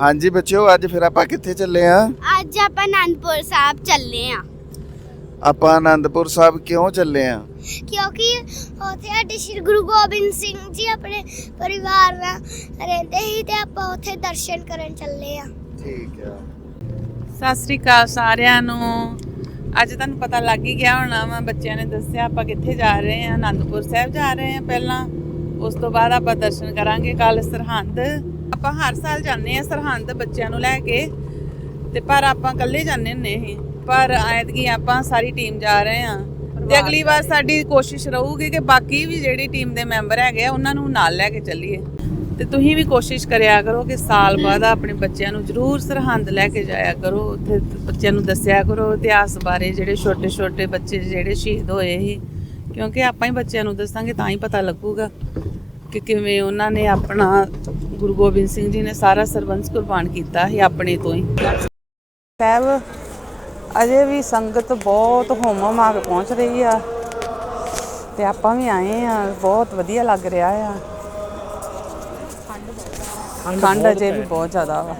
ਹਾਂਜੀ ਬੱਚਿਓ ਅੱਜ ਫਿਰ ਆਪਾਂ ਕਿੱਥੇ ਚੱਲੇ ਆ? ਅੱਜ ਆਪਾਂ ਅਨੰਦਪੁਰ ਸਾਹਿਬ ਚੱਲੇ ਆ। ਆਪਾਂ ਆਨੰਦਪੁਰ ਸਾਹਿਬ ਕਿਉਂ ਚੱਲੇ ਆ? ਕਿਉਂਕਿ ਉੱਥੇ ਸਾਡੇ ਸ਼੍ਰੀ ਗੁਰੂ ਗੋਬਿੰਦ ਸਿੰਘ ਜੀ ਆਪਣੇ ਪਰਿਵਾਰ ਨਾਲ ਰਹਿੰਦੇ ਸੀ ਤੇ ਆਪਾਂ ਉੱਥੇ ਦਰਸ਼ਨ ਕਰਨ ਚੱਲੇ ਆ। ਠੀਕ ਆ। ਸਤਿ ਸ੍ਰੀ ਅਕਾਲ ਸਾਰਿਆਂ ਨੂੰ। ਅੱਜ ਤੁਹਾਨੂੰ ਪਤਾ ਲੱਗ ਹੀ ਗਿਆ ਹੋਣਾ ਵਾ ਬੱਚਿਆਂ ਨੇ ਦੱਸਿਆ ਆਪਾਂ ਕਿੱਥੇ ਜਾ ਰਹੇ ਹਾਂ ਆਨੰਦਪੁਰ ਸਾਹਿਬ ਜਾ ਰਹੇ ਹਾਂ ਪਹਿਲਾਂ। ਉਸ ਤੋਂ ਬਾਅਦ ਆਪਾਂ ਦਰਸ਼ਨ ਕਰਾਂਗੇ ਕੱਲ ਸਰਹੰਦ। ਆਪਾਂ ਹਰ ਸਾਲ ਜਾਂਦੇ ਹਾਂ ਸਰਹੰਦ ਬੱਚਿਆਂ ਨੂੰ ਲੈ ਕੇ ਤੇ ਪਰ ਆਪਾਂ ਇਕੱਲੇ ਜਾਂਦੇ ਹੁੰਦੇ ਸੀ ਪਰ ਐਤਕੀ ਆਪਾਂ ਸਾਰੀ ਟੀਮ ਜਾ ਰਹੇ ਹਾਂ। ਤੇ ਅਗਲੀ ਵਾਰ ਸਾਡੀ ਕੋਸ਼ਿਸ਼ ਰਹੂਗੀ ਕਿ ਬਾਕੀ ਵੀ ਜਿਹੜੀ ਟੀਮ ਦੇ ਮੈਂਬਰ ਹੈਗੇ ਆ ਉਹਨਾਂ ਨੂੰ ਨਾਲ ਲੈ ਕੇ ਚੱਲੀਏ। ਤੇ ਤੁਸੀਂ ਵੀ ਕੋਸ਼ਿਸ਼ ਕਰਿਆ ਕਰੋ ਕਿ ਸਾਲ ਬਾਅਦ ਆਪਣੇ ਬੱਚਿਆਂ ਨੂੰ ਜ਼ਰੂਰ ਸਰਹੰਦ ਲੈ ਕੇ ਜਾਇਆ ਕਰੋ। ਉੱਥੇ ਬੱਚਿਆਂ ਨੂੰ ਦੱਸਿਆ ਕਰੋ ਇਤਿਹਾਸ ਬਾਰੇ ਜਿਹੜੇ ਛੋਟੇ ਛੋਟੇ ਬੱਚੇ ਜਿਹੜੇ ਸ਼ਹੀਦ ਹੋਏ ਸੀ। ਕਿਉਂਕਿ ਆਪਾਂ ਹੀ ਬੱਚਿਆਂ ਨੂੰ ਦੱਸਾਂਗੇ ਤਾਂ ਹੀ ਪਤਾ ਲੱਗੂਗਾ ਕਿ ਕਿਵੇਂ ਉਹਨਾਂ ਨੇ ਆਪਣਾ ਗੁਰੂ ਗੋਬਿੰਦ ਸਿੰਘ ਜੀ ਨੇ ਸਾਰਾ ਸਰਬੰਸ ਕੁਰਬਾਨ ਕੀਤਾ ਸੀ ਆਪਣੇ ਤੋਂ ਹੀ। ਸਾਹਿਬ ਅਜੇ ਵੀ ਸੰਗਤ ਬਹੁਤ ਹੋਮ ਕੇ ਪਹੁੰਚ ਰਹੀ ਆ। ਤੇ ਆਪਾਂ ਵੀ ਆਏ ਆ ਬਹੁਤ ਵਧੀਆ ਲੱਗ ਰਿਹਾ ਆ। ਠੰਡ ਅਜੇ ਵੀ ਬਹੁਤ ਜ਼ਿਆਦਾ ਵਾ।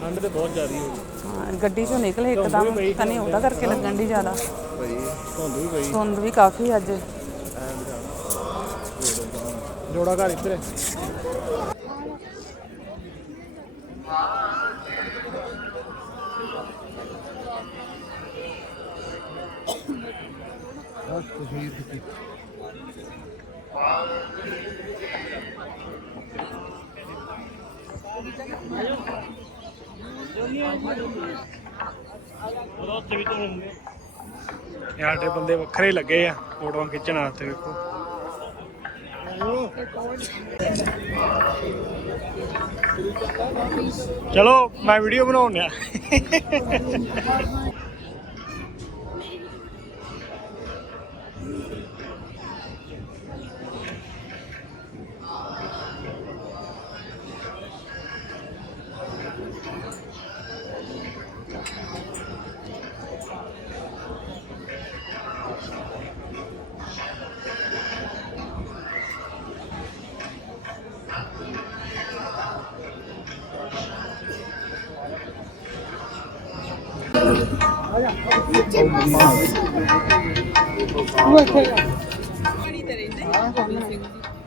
ਠੰਡ ਤੇ ਬਹੁਤ ਜ਼ਿਆਦੀ ਹੋ ਹਾਂ, ਗੱਡੀ ਚੋਂ ਨਿਕਲੇ ਇੱਕਦਮ ਤਾਂ ਨਹੀਂ ਉਹਦਾ ਕਰਕੇ ਲੱਗਣ ਦੀ ਜ਼ਿਆਦਾ। ਗਈ ਧੁੰਦ ਵੀ ਪਈ। ਧੁੰਦ ਵੀ ਕਾਫੀ ਅੱਜ। ਜੋੜਾ ਘਰ ਇੱਧਰ। ਹੈ ਉਹਦਾ ਉੱਥੇ ਵੀ ਧੋਣਗੇ ਇਹ ਬੰਦੇ ਵੱਖਰੇ ਲੱਗੇ ਆ ਫੋਟੋਆਂ ਖਿੱਚਣ ਵਾਸਤੇ ਵੇਖੋ। ਚਲੋ ਮੈਂ ਵੀਡੀਓ ਬਣਾਉਣ ਆ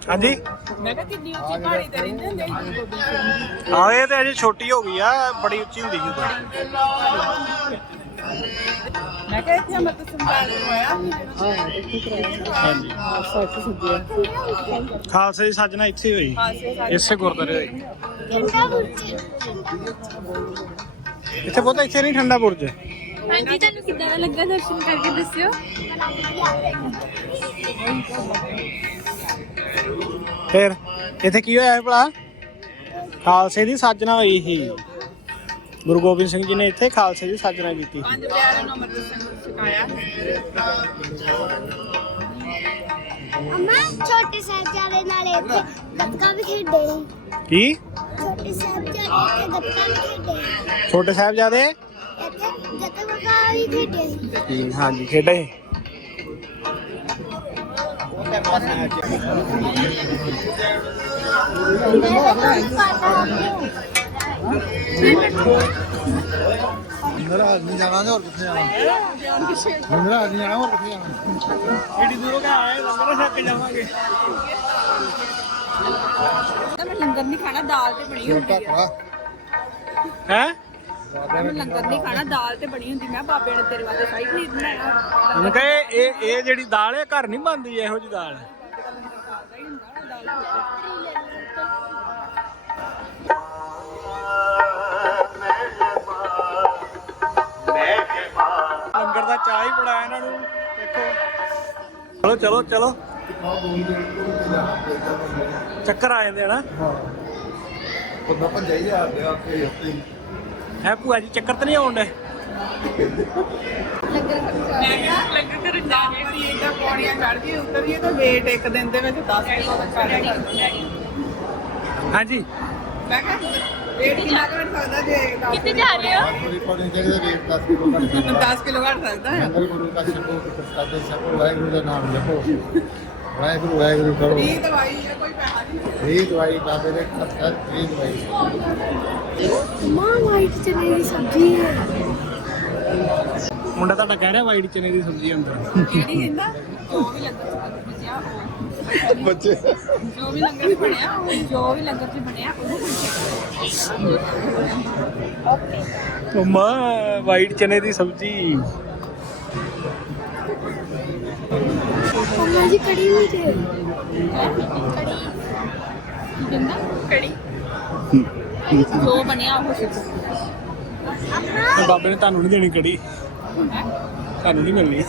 ਹਾਂਜੀ? ਮੈਂ ਕਿਹਾ ਕਿੰਨੀ ਉੱਚੀ ਪਹਾੜੀ ਤੇ ਰਹਿੰਦੇ ਹੁੰਦੇ ਸੀ ਹਾਂ ਇਹ ਤੇ ਅਜੇ ਛੋਟੀ ਹੋ ਗਈ ਆ ਬੜੀ ਉੱਚੀ ਹੁੰਦੀ ਸੀ ਉਦੋਂ ਮੈਂ ਕਿਹਾ ਇੱਥੇ ਮਤ ਸੰਭਾਲ ਹੋਇਆ ਹਾਂਜੀ ਖਾਲਸੇ ਦੀ ਸਾਜਨਾ ਇੱਥੇ ਹੀ ਹੋਈ ਇਸੇ ਗੁਰਦੁਆਰੇ ਹੋਈ। ਕਿੰਨਾ ਬੁਰਜ ਇੱਥੇ ਬਹੁਤਾ ਇੱਥੇ ਨਹੀਂ ਠੰਡਾ ਬੁਰਜ। ਹਾਂਜੀ ਤੁਹਾਨੂੰ ਕਿੱਦਾਂ ਦਾ ਲੱਗਾ ਦਰਸ਼ਨ ਕਰਕੇ ਦੱਸਿਓ? ਫਿਰ ਇੱਥੇ ਕੀ ਹੋਇਆ ਭਲਾ? ਖਾਲਸੇ ਦੀ ਸਾਜਨਾ ਹੋਈ ਸੀ। ਗੁਰੂ ਗੋਬਿੰਦ ਸਿੰਘ ਜੀ ਨੇ ਇੱਥੇ ਖਾਲਸੇ ਦੀ ਸਾਜਨਾ ਕੀਤੀ ਪੰਜ ਪਿਆਰਿਆਂ ਨੂੰ ਅੰਮ੍ਰਿਤ ਸਿੰਘ ਸਿਖਾਇਆ ਅਮਾ ਛੋਟੇ ਸਾਹਿਬਜ਼ਾਦੇ ਨਾਲ ਇੱਥੇ ਗੱਤਕਾ ਵੀ ਖੇਡੇ ਸੀ। ਕੀ? ਛੋਟੇ ਸਾਹਿਬਜ਼ਾਦੇ ਇੱਥੇ ਗੱਤਕਾ ਵੀ ਖੇਡੇ। ਛੋਟੇ ਸਾਹਿਬਜ਼ਾਦੇ? ਇੱਥੇ ਗੱਤਕਾ ਵੀ ਖੇਡੇ ਸੀ। ਹਾਂਜੀ ਖੇਡੇ। ਮੇਰਾ ਆਦਮੀ ਜਾਣਾ ਤੇ ਹੋਰ ਕਿੱਥੇ ਜਾਣਾ? ਮੇਰਾ ਆਦਮੀ ਜਾਣਾ ਹੋਰ ਕਿੱਥੇ ਜਾਣਾ? ਏਡੀ ਦੂਰੋਂ ਕਾ ਆਏ ਲੰਗਰ ਛੱਕ ਜਾਵਾਂਗੇ। ਮੈਂ ਲੰਗਰ ਨਹੀਂ ਖਾਣਾ ਦਾਲ ਤੇ ਬਣੀ ਹੁੰਦੀ ਆ। ਹੈ? ਮੈਂ ਲੰਗਰ ਨਹੀਂ ਖਾਣਾ ਦਾਲ ਤੇ ਬਣੀ ਹੁੰਦੀ ਮੈਂ ਕਿਹਾ ਬਾਬੇ ਨੇ ਤੇਰੇ ਵਾਸਤੇ ਸ਼ਾਹੀ ਪਨੀਰ ਬਣਾਇਆ ਉਹਨੂੰ ਕਹੇ ਇਹ ਇਹ ਜਿਹੜੀ ਦਾਲ ਹੈ ਘਰ ਨਹੀਂ ਬਣਦੀ ਇਹੋ ਜੀ ਦਾਲ ਲੰਗਰ ਦਾ ਚਾਹ ਹੀ ਬੜਾ ਇਹਨਾਂ ਨੂੰ। ਦੇਖੋ। ਚਲੋ ਚਲੋ ਚਲੋ। ਚੱਕਰ ਆ ਜਾਂਦੇ ਹਨਾ ਬੰਦਾ ਭੰਜਾ ਹੀ ਆ ਰਿਹਾ ਉੱਥੇ ਉੱਥੇ ਹੈ ਭੂਆ ਜੀ ਚੱਕਰ ਤਾਂ ਨਹੀਂ ਆਉਣ ਡੇ ਮੈਂ ਕਿਹਾ ਲੰਗਰ ਕਰਨ ਜਾ ਰਹੇ ਸੀ ਇਹਦਾ ਪੌੜੀਆਂ ਚੜ ਗਈ ਉੱਤਰ ਗਈ ਤਾਂ ਵੇਟ ਇੱਕ ਦਿਨ ਦੇ ਵਿੱਚ 10 ਕਿਲੋ ਦਾ ਕਰ ਹਾਂਜੀ ਮੈਂ ਕਿਹਾ ਵੇਟ ਕਿੰਨਾ ਘਟ ਸਕਦਾ ਜੇ ਕਿੱਥੇ ਜਾ ਰਹੇ ਹੋ ਪੂਰੀ ਪੌੜੀ ਜਿਹੜੇ ਰੇਟ 10 ਕਿਲੋ ਘੱਟ 10 ਕਿਲੋ ਘਟ ਸਕਦਾ ਹੈ ਗੁਰੂ ਕਾ ਸ਼ਬਦ ਪ੍ਰਸਾਦੇ ਸਭ ਵਾਹਿਗੁਰੂ ਦਾ ਨਾਮ ਜਪੋ ਵਾਹਿਗੁਰੂ ਵਾਹਿਗੁਰੂ ਕਰੋ। ਇਹ ਦਵਾਈ ਹੈ ਕੋਈ ਪੈਸਾ ਨਹੀਂ ਇਹ ਦਵਾਈ ਬਾਬੇ ਦੇ ਖਾਤਰ ਇਹ ਦਵਾਈ। ਮਾਂ ਵਾਈਟ ਚਨੇ ਦੀ ਸਬਜ਼ੀ ਹੈ। ਮੁੰਡਾ ਤੁਹਾਡਾ ਕਹਿ ਰਿਹਾ ਵਾਈਟ ਚਨੇ ਦੀ ਸਬਜ਼ੀ ਅੰਦਰ। ਕਿਹੜੀ ਕਹਿੰਦਾ ਜੋ ਵੀ ਲੰਗਰ ਚ ਬਚਿਆ ਉਹ। ਬੱਚੇ। ਜੋ ਵੀ ਲੰਗਰ ਚ ਬਣਿਆ ਉਹ ਜੋ ਵੀ ਲੰਗਰ ਚ ਬਣਿਆ ਉਹ ਮੰਮਾ ਵਾਈਟ ਚਨੇ ਦੀ ਸਬਜ਼ੀ। ਮੰਮਾ ਜੀ ਕੜੀ ਨਹੀਂ ਤੇ। ਕਹਿੰਦਾ ਕੜੀ ਜੋ ਬਣਿਆ ਉਹ ਸਿੱਖ ਬਾਬੇ ਨੇ ਤੁਹਾਨੂੰ ਨਹੀਂ ਦੇਣੀ ਕੜੀ। ਤੁਹਾਨੂੰ ਨਹੀਂ ਮਿਲਣੀ।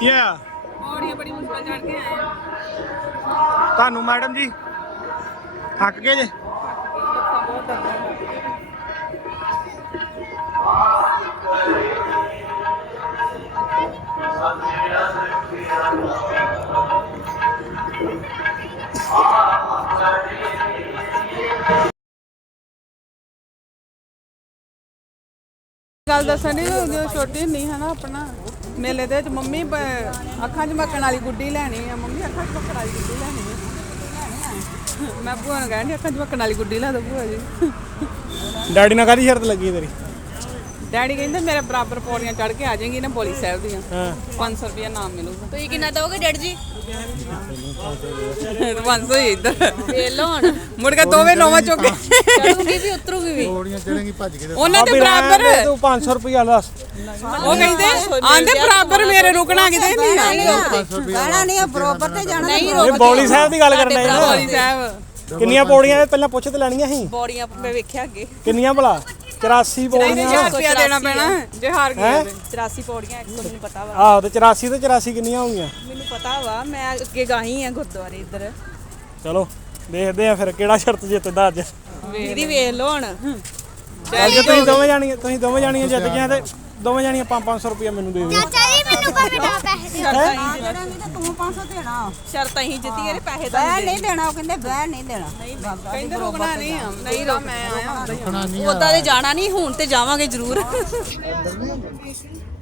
ਕੀ ਆ ਔੜੀਆਂ ਬੜੀ ਮੁਸ਼ਕਲ ਚੜ ਕੇ ਆਏ। ਤੁਹਾਨੂੰ ਮੈਡਮ ਜੀ ਥੱਕ ਗਏ ਜੇ? ਬਹੁਤ ਗੱਲ ਦੱਸਣ ਦੀ ਜਦੋਂ ਛੋਟੀ ਨਹੀਂ ਹੈ ਨਾ ਆਪਣਾ, ਮੇਲੇ ਦੇ ਵਿੱਚ ਮੰਮੀ ਬ- ਅੱਖਾਂ 'ਚ ਮੱਕਣ ਵਾਲੀ ਗੁੱਡੀ ਲੈਣੀ ਆ। ਮੰਮੀ ਅੱਖਾਂ 'ਚ ਮੱਕਣ ਵਾਲੀ ਗੁੱਡੀ ਲੈਣੀ ਆ। ਮੈਂ ਭੂਆ ਨੂੰ ਕਹਿੰਦੀ ਅੱਖਾਂ 'ਚ ਮੱਕਣ ਵਾਲੀ ਗੁੱਡੀ ਲੈ ਦੋ ਭੂਆ ਜੀ। ਡੈਡੀ ਨਾਲ ਕਾਹਦੀ ਸ਼ਰਤ ਲੱਗੀ ਤੇਰੀ? ਡੈਡੀ ਕਹਿੰਦੇ ਮੇਰੇ ਬਰਾਬਰ ਪੌੜੀਆਂ ਚੜ ਕੇ ਆ ਜਾਏਗੀ ਨਾ ਬੋਲੀ ਸਾਹਿਬ ਦੀਆਂ। ਹਾਂ। 500 ਰੁਪਏ ਨਾਮ ਮਿਲੂਗਾ। ਤੁਸੀਂ ਕਿੰਨਾ ਦੋਗੇ ਡੈਡ ਜੀ? 500 ਹੀ ਇੱਧਰ। ਵੇਲ ਲਓ ਮੁੜ ਕੇ ਦੋਵੇਂ ਨੋਵਾਂ ਚੁੱਕ ਕੇ। ਚੜੂਗੀ ਵੀ ਉਤਰੂਗੀ ਵੀ। ਥੋੜੀਆਂ ਚੜੇਗੀ ਭੱਜ ਕੇ ਤੇ ਉਹਨਾਂ ਦੇ ਬਰਾਬਰ। ਤੂੰ 500 ਰੁਪਇਆ ਦੱਸ। ਉਹ ਕਹਿੰਦੇ ਆਂਦੇ ਬਰਾਬਰ ਮੇਰੇ ਰੁਕਣਾ ਕਿਤੇ ਨਹੀਂ ਆ। ਕਹਿਣਾ ਨਹੀਂ ਬਰੋਬਰ ਤੇ ਜਾਣਾ ਨਹੀਂ ਇਹ ਬੌਲੀ ਸਾਹਿਬ ਦੀ ਗੱਲ ਕਰਨ ਡਏ ਨਾ। ਬੋਲੀ ਸਾਹਿਬ। ਕਿੰਨੀਆਂ ਪੌੜੀਆਂ ਇਹ ਪਹਿਲਾਂ ਪੁੱਛ ਤੇ ਲੈਣੀਆਂ ਸੀ? ਬੋੜੀਆਂ ਮੈਂ ਵੇਖਿਆ ਅੱਗੇ। ਕਿੰਨੀਆਂ ਭਲਾ? 84 ਪੌੜੀਆਂ। 1000 ਰੁਪਏ ਦੇਣਾ ਪੈਣਾ ਜੇ ਹਾਰ ਗਏ ਤੇ। 84 ਪੌੜੀਆਂ 100 ਮੈਨੂੰ ਪਤਾ ਵਾ। ਆਹੋ ਤੇ 84 ਤੇ 84 ਕਿੰਨੀਆਂ ਹੋ ਗਈਆਂ ਮੈਨੂੰ ਪਤਾ ਵਾ ਮੈਂ ਅੱਗੇ ਗਾਈ ਆ ਗੁਰਦੁਆਰੇ ਇੱਧਰ। ਚਲੋ ਦੇਖਦੇ ਆ ਫਿਰ ਕਿਹੜਾ ਸ਼ਰਤ ਜਿੱਤਦਾ ਅੱਜ। ਦੀਦੀ ਵੇਖ ਲਓ ਹੁਣ। ਅੱਜ ਤੁਸੀਂ ਦੋਵੇਂ ਜਾਣੀਆਂ ਤੁਸੀਂ ਦੋਵੇਂ ਜਾਣੀਆਂ ਜਿੱਤ ਗਈਆਂ ਤੇ ਦੋਵੇਂ ਜਾਣੀਆਂ 5-500 ਰੁਪਇਆ ਮੈਨੂੰ ਦੇ ਦਿਓ। ਚਾਚਾ ਜੀ ਮੈਨੂੰ ਪਰ ਬਟਾ ਪੈਸੇ ਦੇ ਦੇਣਾਂਗੇ ਤੇ ਤੂੰ 500 ਦੇਣਾ। ਸ਼ਰਤ ਅਸੀਂ ਜਿੱਤੀ ਇਹਨੇ ਪੈਸੇ ਦਾ ਬਹਿ ਨਹੀਂ ਦੇਣਾ। ਉਹ ਕਹਿੰਦੇ ਬਹਿ ਨਹੀਂ ਦੇਣਾ। ਕਹਿੰਦੇ ਰੁਕਣਾ ਨਹੀਂ ਆ। ਨਹੀਂ ਰੁਕ ਮੈਂ ਆਇਆ ਉਦਾਂ ਤੇ ਜਾਣਾ ਨਹੀਂ ਹੁਣ ਤੇ ਜਾਵਾਂਗੇ ਜ਼ਰੂਰ।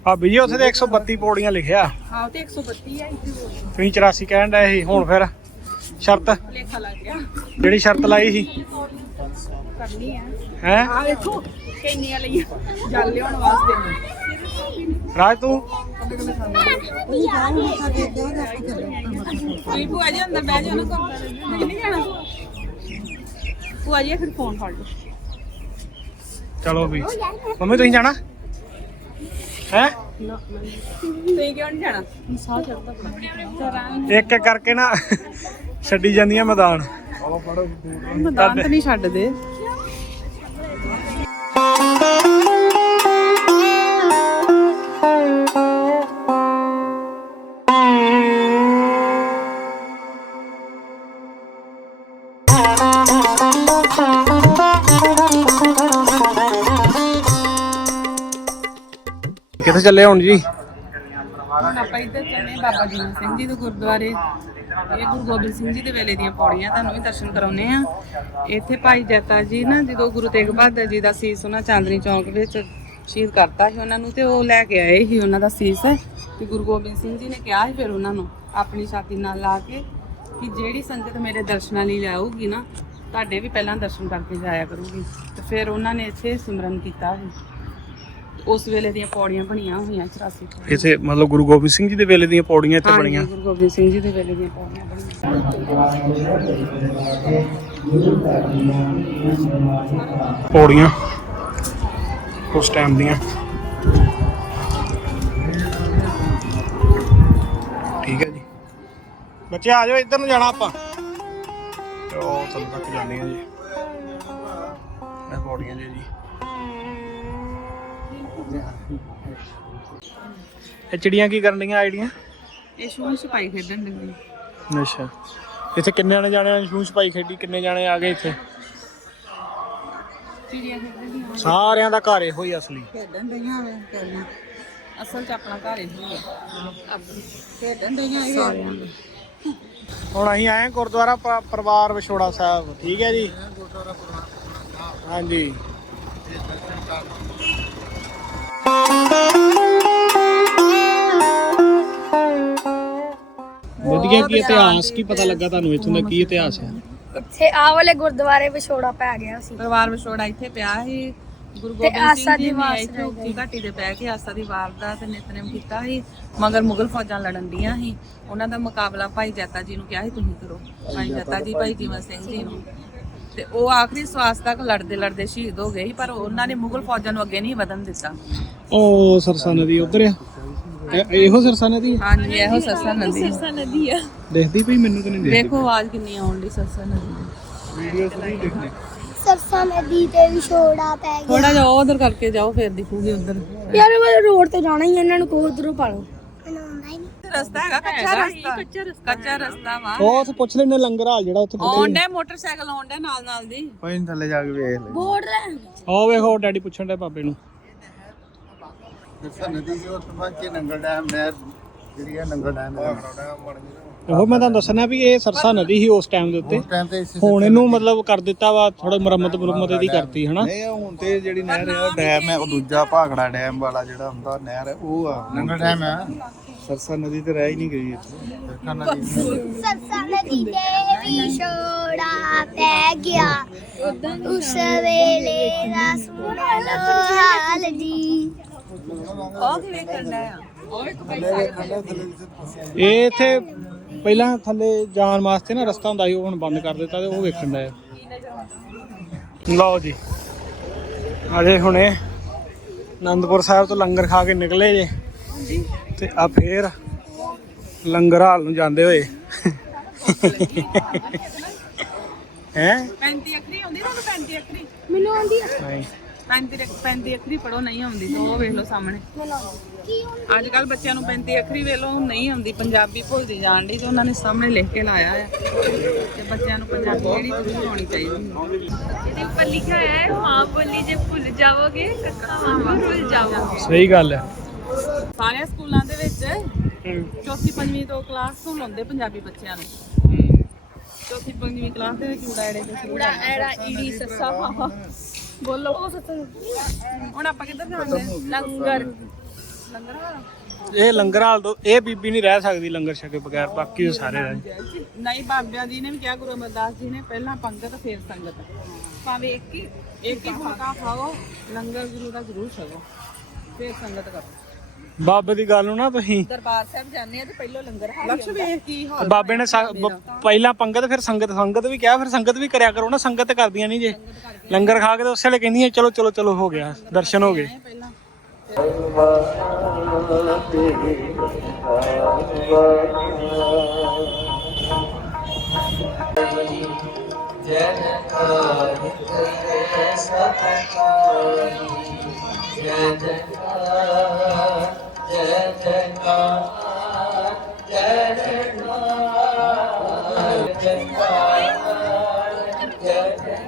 ਭਾਬੀ ਜੀ ਉੱਥੇ ਤੇ 132 ਪੌੜੀਆਂ ਲਿਖਿਆ। ਹਾਂ ਤੇ 132 ਆ ਇੱਥੇ ਤੁਸੀਂ 84 ਕਹਿਣ ਡਏ ਸੀ ਹੁਣ ਫਿਰ ਸ਼ਰਤ। ਲੇਖਾ ਲੱਗ ਗਿਆ। ਜਿਹੜੀ ਸ਼ਰਤ ਲਾਈ ਸੀ। ਕਰਨੀ ਆ। ਹੈ? ਆ ਵੇਖੋ ਕਿੰਨੀਆਂ ਲਈਆਂ ਜਲ ਲਿਆਉਣ ਵਾਸਤੇ ਰਾਜ ਤੂੰ? ਤੁਸੀਂ ਭੂਆ ਜੀ ਅੰਦਰ ਬਹਿ ਜਾਓ ਨਾ ਗੁਰਦੁਆਰੇ ਨਹੀਂ ਨਹੀਂ ਜਾਣਾ। ਭੂਆ ਜੀ ਫਿਰ ਫੋਨ ਫੜ ਲਓ। ਚਲੋ ਵੀ। ਮੰਮੀ ਤੁਸੀਂ ਜਾਣਾ? ਹੈ? ਤੁਸੀਂ ਕਿਉਂ ਨਹੀਂ ਜਾਣਾ? ਸਾਹ ਚੜਦਾ ਬੜਾ ਇੱਕ ਇੱਕ ਕਰਕੇ ਨਾ ਛੱਡੀ ਜਾਂਦੀਆਂ ਮੈਦਾਨ। ਮੈਦਾਨ ਤੇ ਨਹੀਂ ਛੱਡਦੇ। ਕਿੱਥੇ ਚੱਲੇ ਹੁਣ ਜੀ? ਹੁਣ ਆਪਾਂ ਇੱਧਰ ਚੱਲੇ ਬਾਬਾ ਜੀਵਨ ਸਿੰਘ ਜੀ ਦੇ ਗੁਰਦੁਆਰੇ। ਇਹ ਗੁਰੂ ਗੋਬਿੰਦ ਸਿੰਘ ਜੀ ਦੇ ਵੇਲੇ ਦੀਆਂ ਪੌੜੀਆਂ, ਤੁਹਾਨੂੰ ਵੀ ਦਰਸ਼ਨ ਕਰਾਉਨੇ ਆ ਇੱਥੇ ਭਾਈ ਜੱਤਾ ਜੀ ਨਾ, ਜਦੋਂ ਗੁਰੂ ਤੇਗ ਬਹਾਦਰ ਜੀ ਦਾ ਸੀਸ ਉਹਨਾਂ ਚਾਂਦਨੀ ਚੌਕ ਵਿੱਚ ਸ਼ਹੀਦ ਕਰਤਾ ਸੀ ਉਹਨਾਂ ਨੂੰ, ਤੇ ਉਹ ਲੈ ਕੇ ਆਏ ਸੀ ਉਹਨਾਂ ਦਾ ਸੀਸ। ਤੇ ਗੁਰੂ ਗੋਬਿੰਦ ਸਿੰਘ ਜੀ ਨੇ ਕਿਹਾ ਸੀ ਫਿਰ ਉਹਨਾਂ ਨੂੰ, ਆਪਣੀ ਛਾਤੀ ਨਾਲ ਲਾ ਕੇ, ਕਿ ਜਿਹੜੀ ਸੰਗਤ ਮੇਰੇ ਦਰਸ਼ਨਾਂ ਲਈ ਆਊਗੀ ਨਾ, ਤੁਹਾਡੇ ਵੀ ਪਹਿਲਾਂ ਦਰਸ਼ਨ ਕਰਕੇ ਜਾਇਆ ਕਰੂਗੀ। ਤੇ ਫਿਰ ਉਹਨਾਂ ਨੇ ਇੱਥੇ ਸਿਮਰਨ ਕੀਤਾ ਸੀ। ਉਸ ਵੇਲੇ ਦੀਆਂ ਪੌੜੀਆਂ ਬਣੀਆਂ ਹੋਈਆਂ 84 ਪੌੜੀਆਂ। ਇੱਥੇ ਮਤਲਬ ਗੁਰੂ ਗੋਬਿੰਦ ਸਿੰਘ ਜੀ ਦੇ ਵੇਲੇ ਦੀਆਂ ਪੌੜੀਆਂ ਇੱਥੇ ਹਾਂਜੀ, ਬਣੀਆਂ। ਗੁਰੂ ਗੋਬਿੰਦ ਸਿੰਘ ਜੀ ਦੇ ਵੇਲੇ ਦੀਆਂ ਪੌੜੀਆਂ ਬਣੀਆਂ। ਪੌੜੀਆਂ ਉਸ ਟਾਈਮ ਦੀਆਂ। ਠੀਕ ਹੈ ਜੀ। ਬੱਚੇ ਆ ਜਾਓ ਇੱਧਰ ਨੂੰ ਜਾਣਾ ਆਪਾਂ। ਤੇ ਉਹ ਥੱਲੇ ਤੱਕ ਜਾਂਦੇ ਆ ਜੀ। ਇਹ ਪੌੜੀਆਂ ਜੀ ਜੀ। ਇਹ ਚਿੜੀਆਂ ਕੀ ਕਰਨ ਡੀਆਂ ਆਈਡੀਆਂ? ਇਹ ਸ਼ੂਨ ਛਪਾਈ ਖੇਡਣ ਲੱਗੀ ਅੱਛਾ। ਇੱਥੇ ਕਿੰਨੇ ਜਾਣੇ ਜਾਣੇ ਸ਼ੂਸ਼ ਪਾਈ ਖੇਡੀ ਕਿੰਨੇ ਜਾਣੇ ਆ ਗਏ ਇੱਥੇ? ਚਿੜੀਆਂ ਖੇਡਣ ਦੀਆਂ ਸਾਰਿਆਂ ਦਾ ਘਰ ਇਹੋ ਹੀ ਅਸਲੀ। ਖੇਡਣ ਦਈਆਂ ਵੇ ਕਰਨਾ ਅਸਲ 'ਚ ਆਪਣਾ ਘਰ ਹੀ ਹੈ ਖੇਡਣ ਦਈਆਂ ਇਹ। ਸਾਰਿਆਂ ਦਾ। ਹੁਣ ਅਸੀਂ ਆਏ ਹਾਂ ਗੁਰਦੁਆਰਾ ਪ- ਪਰਿਵਾਰ ਵਿਛੋੜਾ ਸਾਹਿਬ। ਠੀਕ ਹੈ ਜੀ? ਹਾਂਜੀ। ਵਧੀਆ ਕੀ ਇਤਿਹਾਸ? ਕੀ ਪਤਾ ਲੱਗਾ ਤੁਹਾਨੂੰ ਇੱਥੋਂ ਦਾ ਕੀ ਇਤਿਹਾਸ ਹੈ? ਇੱਥੇ ਆ ਵਾਲੇ ਗੁਰਦੁਆਰੇ ਵਿਛੋੜਾ ਪੈ ਗਿਆ ਸੀ। ਪਰਿਵਾਰ ਵਿਛੋੜਾ ਇੱਥੇ ਪਿਆ ਸੀ। ਗੁਰੂ ਤੇ ਗੋਬਿੰਦ ਆਸਾ ਸਿੰਘ ਜੀ ਨੇ ਵਾਸ ਇੱਥੇ ਉੱਚੀ ਘਾਟੀ ਤੇ ਬਹਿ ਕੇ ਆਸਾ ਦੀ ਵਾਰ ਦਾ ਤੇ ਨਿਤਨੇਮ ਕੀਤਾ ਸੀ। ਮਗਰ ਮੁਗਲ ਫੌਜਾਂ ਲੜਨ ਦੀਆਂ ਸੀ। ਉਹਨਾਂ ਦਾ ਮੁਕਾਬਲਾ ਭਾਈ ਜੱਤਾ ਜੀ ਨੂੰ ਕਿਹਾ ਸੀ ਤੁਸੀਂ ਕਰੋ। ਭਾਈ ਜੱਤਾ ਜੀ ਭਾਈ ਜੀਵਨ ਸਿੰਘ ਜੀ ਨੂੰ। ਤੇ ਉਹ ਆਖਰੀ ਸਵਾਸ ਤੱਕ ਲੜਦੇ ਲੜਦੇ ਸ਼ਹੀਦ ਹੋ ਗਏ ਸੀ ਪਰ ਉਹਨਾਂ ਨੇ ਮੁਗਲ ਫੌਜਾਂ ਨੂੰ ਅੱਗੇ ਨਹੀਂ ਵਧਣ ਦਿੱਤਾ। ਉਹ ਸਰਸਾ ਨਦੀ ਉਧਰ ਆ। ਇਹ- ਇਹੋ ਸਰਸਾ ਨਦੀ ਆ? ਹਾਂਜੀ ਇਹੋ ਸੱਸਾ ਨਦੀ ਸੱਸਾ ਨਦੀ ਆ। ਦੇਖਦੀ ਪਈ ਮੈਨੂੰ ਤਾਂ ਨਹੀਂ ਦੇਖਦੀ। ਦੇਖੋ ਆਵਾਜ਼ ਕਿੰਨੀ ਆਉਣ ਦੀ ਸੱਸਾ ਨਦੀ ਦੀ। ਵੀਡੀਓ ਨਹੀਂ ਦੇਖਦੀ ਸਰਸਾ ਨਦੀ ਤੇ ਵਿਛੋੜਾ ਪੈ ਗਿਆ। ਥੋੜਾ ਜਿਹਾ ਉਧਰ ਕਰਕੇ ਜਾਓ ਫਿਰ ਦਿਖੂਗੀ ਉਧਰ। ਯਾਰ ਮੈਂ ਰੋਡ ਤੇ ਜਾਣਾ ਹੀ ਇਹਨਾਂ ਨੂੰ ਕੋਹ ਉਧਰੋਂ ਪਾ ਲਓ। ਬਣਾਉਂਦਾ ਹੀ ਨਹੀਂ। ਰਸਤਾ ਹੈਗਾ ਕੱਚਾ ਰਸਤਾ। ਕੱਚਾ ਰਸਤਾ। ਕੱਚਾ ਰਸਤਾ ਵਾ। ਉਹ ਉੱਥੇ ਪੁੱਛ ਲੈਣੇ ਲੰਗਰ ਹਾਲ ਜਿਹੜਾ ਉੱਥੇ ਆਉਣ ਡੇ ਮੋਟਰਸਾਈਕਲ ਆਉਣ ਡੇ ਨਾਲ ਨਾਲ ਦੀ। ਕੋਈ ਨੀ ਥੱਲੇ ਜਾ ਕੇ ਵੇਖ ਲੈ। ਬੋਰਡ ਲੈ। ਉਹ ਵੇਖੋ ਡੈਡੀ ਪੁੱਛਣ ਦੇ ਬਾਬੇ ਨੂੰ। ਫਿਰ ਨਦੀ ਸੀ ਉਸ ਤੋਂ ਬਾਅਦ ਕੇ ਨੰਗਲ ਡੈਮ ਨਹਿਰ ਜਿਹੜੀ ਹੈ ਨੰਗਲ ਡੈਮ ਹੈ। ਉਹ ਮੈਂ ਤੁਹਾਨੂੰ ਦੱਸਣਾ ਵੀ ਇਹ ਸਰਸਾ ਨਦੀ ਸੀ ਉਸ ਟਾਈਮ ਦੇ ਉੱਤੇ। ਉਸ ਟਾਈਮ ਤੇ ਇਸੇ ਹੁਣ ਇਹਨੂੰ ਮਤਲਬ ਕਰ ਦਿੱਤਾ ਵਾ ਥੋੜਾ ਮੁਰੰਮਤ ਮੁਰੰਮਤ ਇਹਦੀ ਕਰਤੀ ਹਨਾ? ਨਹੀਂ ਹੁਣ ਤੇ ਜਿਹੜੀ ਨਹਿਰ ਹੈ ਉਹ ਡੈਮ ਹੈ ਉਹ ਦੂਜਾ ਭਾਖੜਾ ਡੈਮ ਵਾਲਾ ਜਿਹੜਾ ਹੁੰਦਾ ਨਹਿਰ ਹੈ ਉਹ ਆ। ਨੰਗਲ ਡੈਮ ਹੈ। ਸਰਸਾ ਨਦੀ ਤੇ ਰਹਿ ਹੀ ਨਹੀਂ ਗਈ ਇੱਥੇ। ਸਰਸਾ ਨਦੀ ਸਰਸਾ ਨਦੀ ਤੇ ਵਿਛੋੜਾ ਪੈ ਗਿਆ। ਉਸ ਵੇਲੇ ਦਾ ਸੁਣ ਲੋ ਹਾਲ ਜੀ। ਉਹ ਆ? ਇਹ ਇੱਥੇ ਪਹਿਲਾਂ ਥੱਲੇ ਜਾਣ ਵਾਸਤੇ ਨਾ ਰਸਤਾ ਹੁੰਦਾ ਸੀ ਉਹ ਹੁਣ ਬੰਦ ਕਰ ਦਿੱਤਾ ਤੇ ਉਹ ਵੇਖਣ ਦਾ ਲਓ ਜੀ। ਅਜੇ ਹੁਣੇ ਆਨੰਦਪੁਰ ਸਾਹਿਬ ਤੋਂ ਲੰਗਰ ਖਾ ਕੇ ਨਿਕਲੇ ਜੇ। ਤੇ ਆ ਫੇਰ ਲੰਗਰ ਹਾਲ ਨੂੰ ਜਾਂਦੇ ਹੋਏ। ਹੈ? 35 ਅੱਖਰੀ ਆਉਂਦੀ ਤੁਹਾਨੂੰ 35 ਅੱਖਰੀ? ਮੈਨੂੰ ਆਂਦੀ ਆ। ਨਹੀਂ। 35 ਅੱਖ- 35 ਅੱਖਰੀ ਪੜੋ ਨਹੀਂ ਆਉਂਦੀ ਤਾਂ ਉਹ ਵੇਖ ਲਓ ਸਾਹਮਣੇ। ਕੀ ਅੱਜ ਕੱਲ ਬੱਚਿਆਂ ਨੂੰ 35 ਅੱਖਰੀ ਵੇਖ ਲਓ ਨਹੀਂ ਆਉਂਦੀ ਪੰਜਾਬੀ ਭੁੱਲਦੀ ਜਾਣ ਦੀ ਤੇ ਉਹਨਾਂ ਨੇ ਸਾਹਮਣੇ ਲਿਖ ਕੇ ਲਾਇਆ ਆ। ਤੇ ਬੱਚਿਆਂ ਨੂੰ ਪੰਜਾਬੀ ਜਿਹੜੀ ਜ਼ਰੂਰ ਆਉਣੀ ਚਾਹੀਦੀ। ਇਹਦੇ ਉੱਪਰ ਲਿਖਿਆ ਹੋਇਆ ਹੈ ਮਾਂ ਬੋਲੀ ਜੇ ਭੁੱਲ ਜਾਵੋਗੇ ਕੱਕਾ ਮਾਂ ਭੁੱਲ ਜਾਵੋਗੇ। ਸਹੀ ਗੱਲ ਹੈ। ਸਾਰੇ ਸਕੂਲਾਂ ਦੇ ਵਿੱਚ ਚੌਥੀ ਪੰਜਵੀਂ ਤੋਂ ਕਲਾਸ ਤੋਂ ਲਾਉਂਦੇ ਪੰਜਾਬੀ ਬੱਚਿਆਂ ਨੂੰ। ਚੌਥੀ ਪੰਜਵੀਂ ਕਲਾਸ ਦੇ ਵਿੱਚ ਊੜਾ ਐੜੇ ਊੜਾ ਐੜਾ ਈੜੀ ਸੱਸਾ। ਮਾਵਾ ਬੋਲੋ। ਹੁਣ ਆਪਾਂ ਕਿੱਧਰ ਜਾਂਦੇ ਹਾਂ? ਲੰਗਰ। ਲੰਗਰ ਹਾਲ? ਇਹ ਲੰਗਰ ਹਾਲ ਤੋਂ ਇਹ ਬੀਬੀ ਨਹੀਂ ਰਹਿ ਸਕਦੀ ਲੰਗਰ ਛਕੇ ਬਗੈਰ ਬਾਕੀ ਉਹ ਸਾਰੇ ਰਹਿ ਨਹੀਂ ਬਾਬਿਆਂ ਜੀ ਨੇ ਵੀ ਕਿਹਾ ਗੁਰੂ ਅਮਰਦਾਸ ਜੀ ਨੇ ਪਹਿਲਾਂ ਪੰਗਤ ਫਿਰ ਸੰਗਤ। ਭਾਵੇਂ ਇੱਕ ਹੀ ਇੱਕ ਹੀ ਫੁਲਕਾ ਖਾਓ ਲੰਗਰ ਗੁਰੂ ਦਾ ਜ਼ਰੂਰ ਛਕੋ। ਫਿਰ ਸੰਗਤ ਕਰੋ। ਬਾਬੇ ਦੀ ਗੱਲ ਨੂੰ ਨਾ ਤੁਸੀਂ। ਦਰਬਾਰ ਸਾਹਿਬ ਜਾਂਦੇ ਆ ਤੇ ਪਹਿਲਾਂ ਲੰਗਰ ਹਾਲ ਲਕਸ਼ ਵੇਖ ਕੀ ਹਾਲ ਬਾਬੇ ਨੇ ਸੰ- ਬ- ਪਹਿਲਾਂ ਪੰਗਤ ਫਿਰ ਸੰਗਤ। ਸੰਗਤ ਵੀ ਕਿਹਾ ਫਿਰ ਸੰਗਤ ਵੀ ਕਰਿਆ ਕਰੋ ਨਾ ਸੰਗਤ ਤੇ ਕਰਦੀਆਂ ਨਹੀਂ ਜੇ। ਲੰਗਰ ਖਾ ਕੇ ਤੇ ਉਸੇ ਵੇਲੇ ਕਹਿੰਦੀਆਂ ਚਲੋ ਚਲੋ ਚਲੋ ਹੋ ਗਿਆ। ਦਰਸ਼ਨ ਹੋ ਗਏ। ਪਹਿਲਾਂ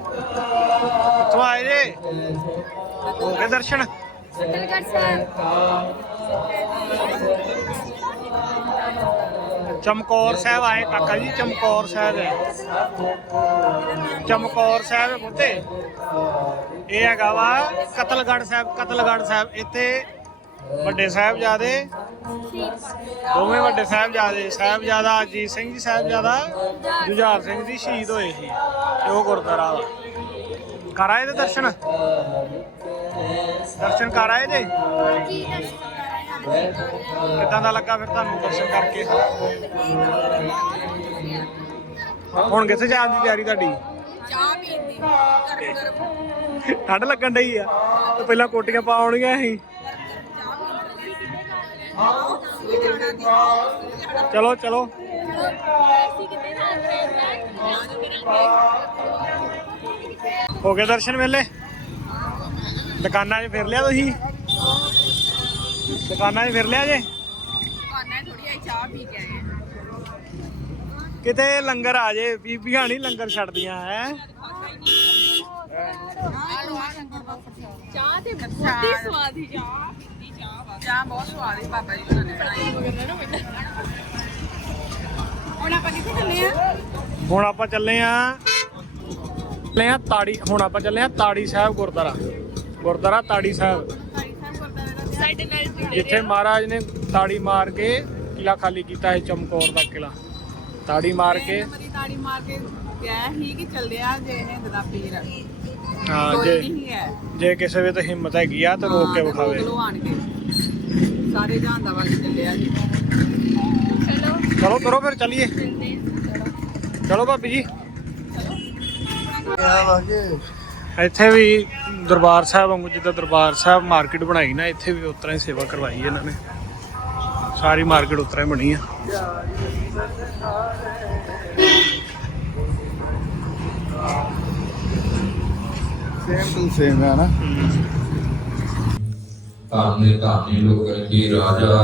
ਕਿੱਥੋਂ ਆਏ ਜੇ ਹੋ ਗਏ ਦਰਸ਼ਨ ਤਲਗੜ ਸਾਹਿਬ ਚਮਕੌਰ ਸਾਹਿਬ ਆਏ, ਕਾਕਾ ਜੀ, ਚਮਕੌਰ ਸਾਹਿਬ ਹੈ ਚਮਕੌਰ ਸਾਹਿਬ ਹੈ ਇਹ ਹੈਗਾ ਵਾ ਕਤਲਗੜ੍ਹ ਸਾਹਿਬ ਕਤਲਗੜ ਸਾਹਿਬ। ਇੱਥੇ ਵੱਡੇ ਸਾਹਿਬਜ਼ਾਦੇ? ਦੋਵੇਂ ਵੱਡੇ ਸਾਹਿਬਜ਼ਾਦੇ ਸਾਹਿਬਜ਼ਾਦਾ ਅਜੀਤ ਸਿੰਘ ਜੀ ਸਾਹਿਬਜ਼ਾਦਾ ਜੁਝਾਰ ਸਿੰਘ ਜੀ ਸ਼ਹੀਦ ਹੋਏ ਸੀ ਤੇ ਉਹ ਗੁਰਦੁਆਰਾ ਵਾ ਕਰ ਆਏ ਤੇ ਦਰਸ਼ਨ? ਦਰਸ਼ਨ ਕਰ ਆਏ ਜੇ? ਕਿੱਦਾਂ ਦਾ ਲੱਗਾ ਫਿਰ ਤੁਹਾਨੂੰ ਦਰਸ਼ਨ ਕਰਕੇ? ਹੁਣ ਕਿੱਥੇ ਜਾਣ ਦੀ ਤਿਆਰੀ ਤੁਹਾਡੀ? ਚਾਹ ਪੀਣ ਦੀ ਗਰਮ ਗਰਮ ਠੰਡ ਲੱਗਣ ਡਈ ਆ ਤੇ ਪਹਿਲਾਂ ਕੋਟੀਆਂ ਪਾ ਆਉਣੀਆਂ ਸੀ। ਚਲੋ ਚਲੋ। ਹੋ ਗਏ ਦਰਸ਼ਨ ਵੇਲੇ ਦੁਕਾਨਾਂ 'ਚ ਫਿਰ ਲਿਆ ਤੁਸੀਂ? ਦੁਕਾਨਾਂ 'ਚ ਫਿਰ ਲਿਆ ਜੇ? ਦੁਕਾਨਾਂ ਥੋੜੀ ਆਈ ਚਾਹ ਪੀ ਕੇ ਆਏ ਕਿਤੇ ਲੰਗਰ ਆ ਜੇ ਬੀਬੀਆਂ ਨਹੀਂ ਲੰਗਰ ਛੱਡਦੀਆਂ ਹੈ? ਚਾਹ ਤੇ ਬਹੁਤੀ ਸਵਾਦੀ ਚਾਹ। ਬਹੁਤ ਸਵਾਦ ਹੈ ਬਾਬਾ ਜੀ ਉਹਨਾਂ ਨੇ ਬਣਾਈ। ਹੁਣ ਆਪਾਂ ਕਿੱਥੇ ਚੱਲੇ ਆ? ਹੁਣ ਆਪਾਂ ਚੱਲੇ ਆ ਚੱਲੇ ਆ ਤਾੜੀ ਹੁਣ ਆਪਾਂ ਚੱਲੇ ਆ ਤਾੜੀ ਸਾਹਿਬ ਗੁਰਦੁਆਰਾ। ਗੁਰਦੁਆਰਾ ਤਾੜੀ ਸਾਹਿਬ। ਸਾਡੇ ਨਾਲ ਜੁੜੇ ਜਿੱਥੇ ਮਹਾਰਾਜ ਨੇ ਤਾੜੀ ਮਾਰ ਕੇ ਕਿਲਾ ਖਾਲੀ ਕੀਤਾ ਹੈ ਚਮਕੌਰ ਦਾ ਕਿਲਾ ਤਾੜੀ ਮਾਰ ਕੇ ਤਾੜੀ ਮਾਰ ਕੇ ਗਿਆ ਹੀ ਕਿ ਚੱਲਿਆ ਜੇ ਹਿੰਦ ਦਾ ਪੀਰ। ਹਾਂ ਜੇ ਕਿਸੇ ਵੇ ਤਾਂ ਹਿੰਮਤ ਹੈਗੀ ਆ ਤਾਂ ਰੋਕ ਕੇ ਵਿਖਾਵੇ। ਸਾਰੇ ਜਹਾਨ ਦਾ ਵੱਲ ਚੱਲਿਆ ਜੀ। ਚਲੋ। ਕਰੋ ਫਿਰ ਚੱਲੀਏ। ਚਲੋ। ਭਾਬੀ ਜੀ। ਇੱਥੇ ਵੀ ਦਰਬਾਰ ਸਾਹਿਬ ਵਾਂਗੂ ਜਿੱਦਾਂ ਦਰਬਾਰ ਸਾਹਿਬ ਮਾਰਕੀਟ ਬਣਾਈ ਨਾ ਇੱਥੇ ਵੀ ਉਤਰਾ ਹੀ ਸੇਵਾ ਕਰਵਾਈ ਇਹਨਾਂ ਨੇ। ਸਾਰੀ ਮਾਰਕੀਟ ਉਤਰਾ ਹੀ ਬਣੀ ਆ। ਸੇਮ ਟੂ ਸੇਮ ਹੈ ਨਾ। ਧਾਨੇ ਧਾਨੇ ਲੋਕਨ ਕੀ ਰਾਜਾ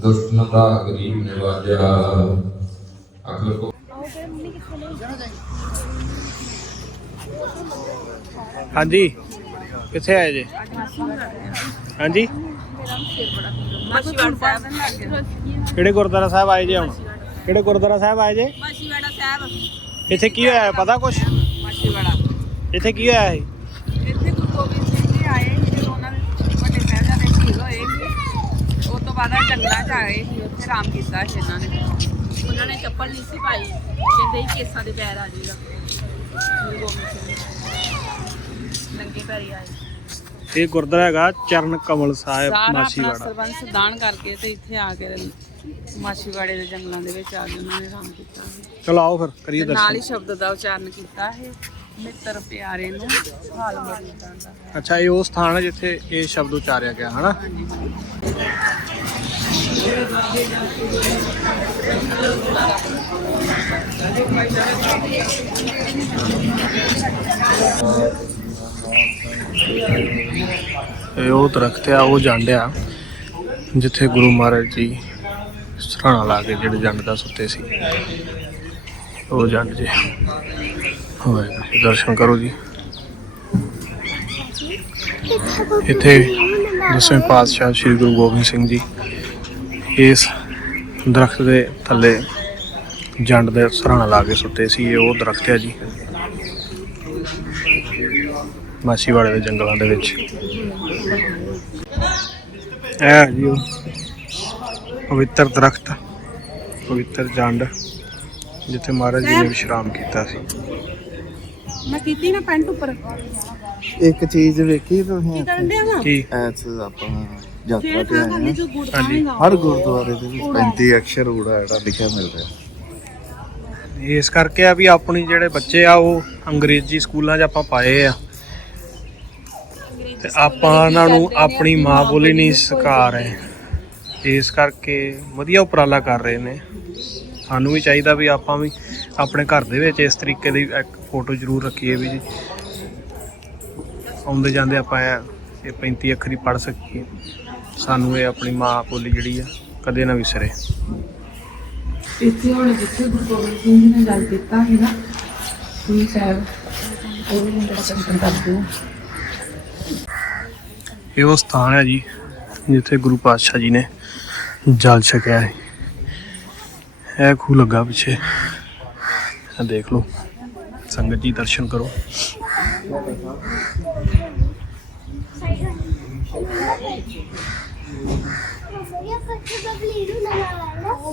ਦੁਸ਼ਮਨ ਦਾ ਗਰੀਬ ਨਿਵਾਜਾ। ਅਕਲ ਕੋ ਹਾਂਜੀ। ਕਿੱਥੇ ਆਏ ਜੇ? ਹਾਂਜੀ? ਕਿਹੜੇ ਗੁਰਦੁਆਰਾ ਸਾਹਿਬ ਆਏ ਜੇ ਹੁਣ? ਕਿਹੜੇ ਗੁਰਦੁਆਰਾ ਸਾਹਿਬ ਆਏ ਜੇ? ਮਾਸ਼ੀਵਾੜਾ ਸਾਹਿਬ। ਇੱਥੇ ਕੀ ਹੋਇਆ? ਪਤਾ ਕੁਛ? ਮਾਸ਼ੀਵਾੜਾ ਇੱਥੇ ਕੀ ਹੋਇਆ ਹੈ ਇੱਥੇ ਗੁਰੂ ਗੋਬਿੰਦ ਸਿੰਘ ਜੀ ਆਏ ਸੀ ਜਦੋਂ ਉਹਨਾਂ ਦੇ ਵੱਡੇ ਸਾਹਿਬਜ਼ਾਦੇ ਸ਼ਹੀਦ ਹੋਏ ਬਾਅਦ ਇਹ ਜੰਗਲਾਂ 'ਚ ਸੀ ਉੱਥੇ ਆਰਾਮ ਕੀਤਾ ਸੀ ਇਹਨਾਂ ਨੇ। ਉਹਨਾਂ ਨੇ ਚੱਪਲ ਨਹੀਂ ਸੀ ਪਾਈ। ਕਹਿੰਦੇ ਹੀ ਕੇਸਾਂ ਦੇ ਪੈਰ ਆ ਜਾਏਗਾ। ਗੁਰੂ ਗੋਬਿੰਦ ਸਿੰਘ ਜੀ। ਨੰਗੇ ਪੈਰੀ ਆਏ। ਇਹ ਗੁਰਦੁਆਰਾ ਹੈਗਾ ਚਰਨ ਕਮਲ ਸਾਹਿਬ ਸਾਰਾ ਆਪਣਾ ਮਾਛੀਵਾੜਾ। ਸਰਬੰਸ ਦਾਨ ਕਰਕੇ ਤੇ ਇੱਥੇ ਆ ਕੇ ਮਾਸ਼ੀਵਾੜੇ ਦੇ ਜੰਗਲਾਂ ਦੇ ਵਿੱਚ ਆ ਕੇ ਉਹਨਾਂ ਨੇ ਆਰਾਮ ਕੀਤਾ। ਸੀ ਚਲੋ ਆਓ ਫਿਰ ਕਰੀਏ ਤੇ ਨਾਲ ਹੀ ਸ਼ਬਦ ਦਾ ਉਚਾਰਨ ਕੀਤਾ ਹੈ। ਮਿੱਤਰ ਪਿਆਰੇ ਨੂੰ ਹਾਲ ਮਰੀਦਾਂ ਦਾ ਅੱਛਾ ਇਹ ਉਹ ਸਥਾਨ ਹੈ ਜਿੱਥੇ ਇਹ ਸ਼ਬਦ ਉਚਾਰਿਆ ਗਿਆ ਹਨਾ? ਇਹ ਉਹ ਦਰਖਤ ਆ, ਉਹ ਜੰਡ ਜਿੱਥੇ ਗੁਰੂ ਮਹਾਰਾਜ ਜੀ ਸਰਾਣਾ ਲਾ ਕੇ ਜਿਹੜੇ ਜੰਡ ਦਾ ਸੁੱਤੇ ਸੀ। ਉਹ ਜੰਡ ਜੇ। ਹੋਏ ਦਰਸ਼ਨ ਕਰੋ ਜੀ। ਇੱਥੇ ਦਸਵੇਂ ਪਾਤਸ਼ਾਹ ਸ੍ਰੀ ਗੁਰੂ ਗੋਬਿੰਦ ਸਿੰਘ ਜੀ ਇਸ ਦਰਖਤ ਦੇ ਥੱਲੇ ਜੰਡ ਦੇ ਸਰਾਣਾ ਲਾ ਕੇ ਸੁੱਤੇ ਸੀ ਇਹ ਉਹ ਦਰਖਤ ਹੈ ਜੀ। ਮਾਛੀਵਾੜੇ ਦੇ ਜੰਗਲਾਂ ਦੇ ਵਿੱਚ। ਇਹ ਜੀ ਉਹ ਪਵਿੱਤਰ ਦਰਖਤ ਪਵਿੱਤਰ ਜੰਡ ਜਿੱਥੇ ਮਹਾਰਾਜ ਜੀ ਨੇ ਵਿਸ਼ਰਾਮ ਕੀਤਾ ਸੀ। ਮੈਂ ਕੀਤੀ ਨਾ ਪੈਂਟ ਉੱਪਰ। ਇੱਕ ਚੀਜ਼ ਵੇਖੀ ਤੁਸੀਂ? ਕਰਨ ਡਿਆ ਵਾ? ਕੀ? ਐਸ ਆਪਾਂ ਯਾਤਰਾ ਤੇ ਆਏ ਹਾਂ। ਹਰ ਗੁਰਦੁਆਰੇ ਦੇ ਵਿੱਚ 35 ਅਕਸ਼ਰ ਊੜਾ ਜਿਹੜਾ ਲਿਖਿਆ ਮਿਲ ਰਿਹਾ ਇਸ ਕਰਕੇ ਆ ਵੀ ਆਪਣੀ ਜਿਹੜੇ ਬੱਚੇ ਆ ਉਹ ਅੰਗਰੇਜ਼ੀ ਸਕੂਲਾਂ 'ਚ ਆਪਾਂ ਪਾਏ ਆ। ਤੇ ਆਪਾਂ ਉਹਨਾਂ ਨੂੰ ਆਪਣੀ ਮਾਂ ਬੋਲੀ ਨਹੀਂ ਸਿਖਾ ਰਹੇ। ਇਸ ਕਰਕੇ ਵਧੀਆ ਉਪਰਾਲਾ ਕਰ ਰਹੇ ਨੇ। ਸਾਨੂੰ ਵੀ ਚਾਹੀਦਾ ਵੀ ਆਪਾਂ ਵੀ ਆਪਣੇ ਘਰ ਦੇ ਵਿੱਚ ਇਸ ਤਰੀਕੇ ਦੀ ਇੱਕ ਫੋਟੋ ਜ਼ਰੂਰ ਰੱਖੀਏ ਵੀ ਜੀ। ਆਉਂਦੇ ਜਾਂਦੇ ਆਪਾਂ ਇਹ ਇਹ 35 ਅੱਖਰੀ ਪੜ੍ਹ ਸਕੀਏ। ਸਾਨੂੰ ਇਹ ਆਪਣੀ ਮਾਂ ਬੋਲੀ ਜਿਹੜੀ ਆ ਕਦੇ ਨਾ ਵਿਸਰੇ। ਇੱਥੇ ਹੁਣ ਜਿੱਥੇ ਗੁਰੂ ਗੋਬਿੰਦ ਸਿੰਘ ਜੀ ਨੇ ਗੱਲ ਕੀਤਾ ਸੀ ਨਾ ਗੁਰੂ ਸਾਹਿਬ ਉਹ ਵੀ ਦਰਸ਼ਨ ਕਰਦੇ ਆ ਇਹ ਉਹ ਸਥਾਨ ਹੈ ਜੀ ਜਿੱਥੇ ਗੁਰੂ ਪਾਤਸ਼ਾਹ ਜੀ ਨੇ ਜਲ ਛਕਿਆ ਹੈ ਇਹ ਖੂਹ ਲੱਗਾ ਪਿੱਛੇ। ਇਹ ਦੇਖ ਲਓ ਸੰਗਤ ਜੀ ਦਰਸ਼ਨ ਕਰੋ ਇਹ ਕੱਚੇ ਬਬਲੀ ਨੂੰ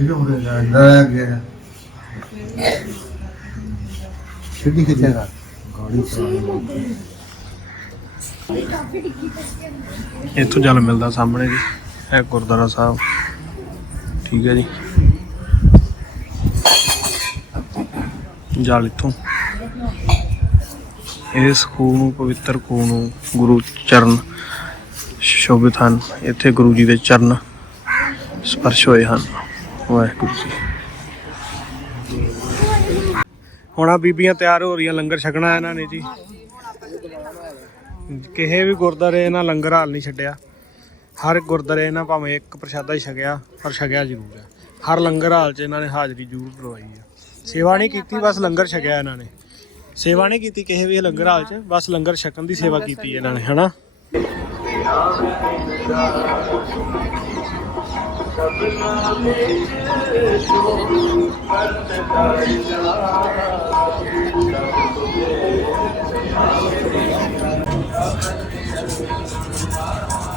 ਇਹ ਹੋ ਰਿਹਾ ਗਿਆ। ਸਿੱਧੀ ਖਿੱਚੇਗਾ ਗਾੜੀ ਇੱਥੋਂ ਜਲ ਮਿਲਦਾ ਸਾਹਮਣੇ ਜੀ। ਇਹ ਗੁਰਦੁਆਰਾ ਸਾਹਿਬ। ਠੀਕ ਹੈ ਜੀ। ਜਲ ਇੱਥੋਂ। ਇਸ ਖੂਹ ਨੂੰ, ਪਵਿੱਤਰ ਖੂਹ ਨੂੰ ਗੁਰੂ ਚਰਨ ਸ਼ੋਭਿਤ ਹਨ। ਇੱਥੇ ਗੁਰੂ ਜੀ ਦੇ ਚਰਨ ਸਪਰਸ਼ ਹੋਏ ਹਨ। ਵਾਹਿਗੁਰੂ ਜੀ ਹੁਣ ਆ ਬੀਬੀਆਂ ਤਿਆਰ ਹੋ ਰਹੀਆਂ, ਲੰਗਰ ਛਕਣਾ ਇਹਨਾਂ ਨੇ ਜੀ। ਕਿਸੇ ਵੀ ਗੁਰਦਾਰੇ ਇਹਨਾਂ ਲੰਗਰ ਹਾਲ ਨਹੀਂ ਛੱਡਿਆ। ਹਰ ਗੁਰਦਾਰੇ ਇਹਨਾਂ ਭਾਵੇਂ ਇੱਕ ਪ੍ਰਸ਼ਾਦਾ ਹੀ ਛਕਿਆ, ਪਰ ਛਕਿਆ ਜ਼ਰੂਰ ਹੈ ਹਰ ਲੰਗਰ ਹਾਲ 'ਚ ਇਹਨਾਂ ਨੇ ਹਾਜ਼ਰੀ ਜ਼ਰੂਰ ਕਰਵਾਈ ਹੈ ਸੇਵਾ ਨਹੀਂ ਕੀਤੀ, ਬਸ ਲੰਗਰ ਛਕਿਆ ਇਹਨਾਂ ਨੇ। ਸੇਵਾ ਨਹੀਂ ਕੀਤੀ ਕਿਸੇ ਵੀ ਲੰਗਰ ਹਾਲ 'ਚ, ਬਸ ਲੰਗਰ ਛਕਣ ਦੀ ਸੇਵਾ ਕੀਤੀ ਇਹਨਾਂ ਨੇ, ਹਨਾ?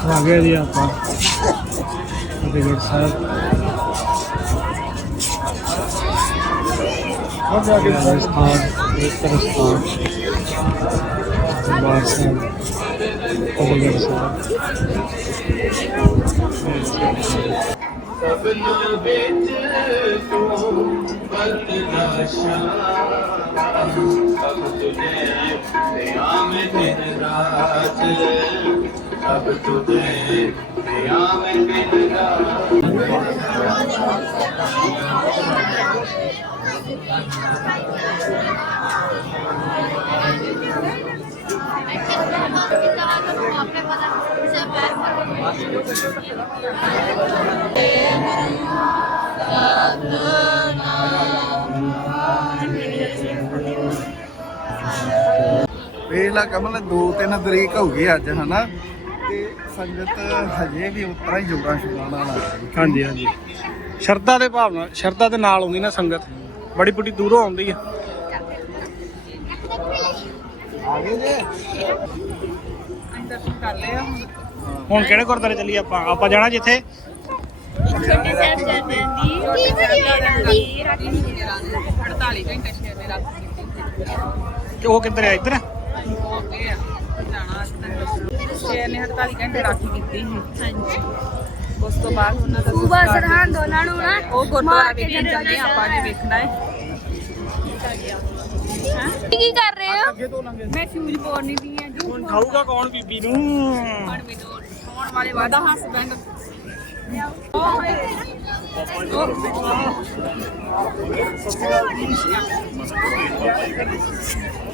Tragedia, pa. Regresar. Thank you. ਆ ਗਏ ਜੀ ਆਪਾਂ ਫਤਿਹਗੜ੍ਹ ਸਾਹਿਬ ਰਾਜਸਥਾਨ ਇਸ ਤਰ੍ਹਾਂ ਸਥਾਨ ਦਰਬਾਰ ਸਾਹਿਬ ਫਤਿਹਗੜ੍ਹ ਸਾਹਿਬ ਵੇਖ ਲਾ ਕਮਲ ਦੋ ਤਿੰਨ ਤਰੀਕ ਹੋ ਗਈ ਅੱਜ ਹਨਾ? ਤੇ ਸੰਗਤ ਹਜੇ ਵੀ ਉਤਰਾ ਹੀ ਜੋੜਾਂ ਛੁਡਾਉਣਾ ਲਾ ਰਹੀ ਹਾਂਜੀ ਹਾਂਜੀ। ਸ਼ਰਧਾ ਦੇ ਭਾਵਨਾ ਸ਼ਰਧਾ ਦੇ ਨਾਲ ਆਉਂਦੀ ਨਾ ਸੰਗਤ। ਬੜੀ ਬੜੀ ਦੂਰੋਂ ਆਉਂਦੀ ਆ। ਆ ਗਏ ਜੇ? ਦਰਸ਼ਨ ਕਰ ਲਿਆ ਹੁਣ। ਹੁਣ ਕਿਹੜੇ ਗੁਰਦੁਆਰੇ ਚੱਲੀਏ ਆਪਾਂ? ਆਪਾਂ ਜਾਣਾ ਜਿੱਥੇ? ਛੋਟੇ ਸਾਹਿਬ ਜਾਂਦੇ ਦੀ ਕੀ ਬਣੀ 48 ਘੰਟੇ ਸ਼ੇਰ ਦੇ ਰਾਤ ਕਿ ਉਹ ਕਿੱਧਰ ਆ? ਇੱਧਰ? ਹੋ ਗਏ ਆ। ਜਾਣਾ ਅੱਜ ਤੱਕ ਸ਼ੇਰ ਨੇ 48 ਘੰਟੇ ਰਾਖੀ ਕੀਤੀ ਸੀ। ਹਾਂਜੀ। ਉਸ ਤੋਂ ਬਾਅਦ ਉਹਨਾਂ ਦਾ ਸੂਬਾ ਸੰਸਕਾਰ ਸਰਹੰਦ ਉਹਨਾਂ ਨੂੰ ਨਾ ਉਹ ਗੁਰਦੁਆਰਾ ਮਾਰ ਕੇ ਵੇਖਣ ਚੱਲੇ ਆ ਆਪਾਂ ਨੇ ਵੇਖਣਾ ਹੈ। ਕੀ ਕਰ ਰਹੇ ਹੋ? ਮੈਂ ਸ਼ੂਜ਼ ਪਾਉਣੀ ਦੀ ਹੁਣ ਖਾਊਗਾ, ਕੌਣ ਬੀਬੀ ਨੂੰ? ਹੁਣ ਮੈਨੂੰ ਆਉਣ ਵਾਲੇ ਵਾਦਾ ਹਸਬੈਂਡ